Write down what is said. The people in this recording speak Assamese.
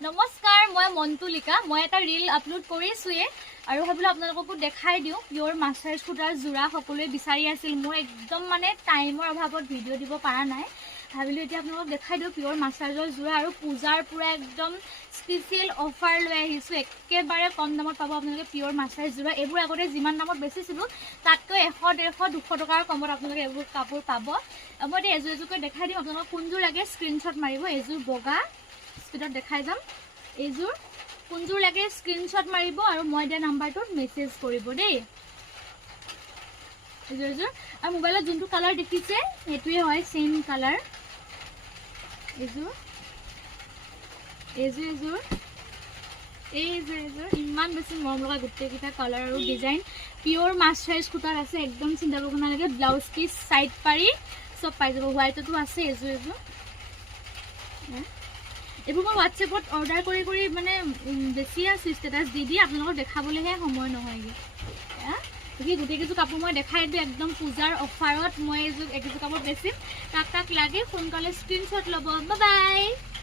নমস্কাৰ মই মন্তুলিকা মই এটা ৰীল আপলোড কৰিছোৱে আৰু ভাবিলো আপোনালোককো দেখাই দিও পিওৰ মাষ্টাৰ স্কুটাৰ জোৰা সকলোৱে বিচাৰি আছিল মোৰ একদম মানে টাইমৰ অভাৱত ভিডিঅ' দিব পৰা নাই ভাবিলো এতিয়া আপোনালোকক দেখাই দিও পিওৰ মাষ্টাৰৰ জোৰা আৰু পূজাৰ পুৰা একদম স্পেচিয়েল অফাৰ লৈ আহিছো একেবাৰে কম দামত পাব আপোনালোকে পিওৰ মাষ্টাৰ জোৰা এইবোৰ আগতে যিমান দামত বেচিছিলো তাতকৈ 100 150 200 টকাৰ কমত আপোনালোকে এইবোৰ কাপোৰ পাব মই এতিয়া এজোৰকৈ দেখাই দিম আপোনালোকক কোনযোৰ লাগে স্ক্ৰীনশ্বট মাৰিব এজোৰ বগা স্পিডত দেখাই যাম এজোৰ কোনযোৰ লাগে স্ক্ৰীনশ্বট মাৰিব আৰু মই দিয়া নাম্বাৰটোত মেছেজ কৰিব দেই এজোৰ আৰু মোবাইলত যোনটো কালাৰ দেখিছে হেতুৱে হয় সেম কালাৰ এজোৰ ইমান বেছি মৰম লগা গোটেইকেইটা কালাৰ আৰু ডিজাইন পিওৰ মাষ্টাৰ স্কুটাৰ আছে একদম চিন্তা কৰিব নালাগে ব্লাউজ পিচ সাইড পাৰি সব পাই যাব হোৱাইটতো আছে এজোৰ এইবোৰ মই হোৱাটছএপত অৰ্ডাৰ কৰি মানে বেছি আছে ষ্টেটাছ দি আপোনালোকক দেখাবলৈহে সময় নহয়গে গোটেইকেইযোৰ কাপোৰ মই দেখাই দিওঁ একদম পূজাৰ অফাৰত মই এইযোৰ কাপোৰ বেছিম কাক লাগে সোনকালে স্ক্ৰীনশ্বট ল'ব বাই বাই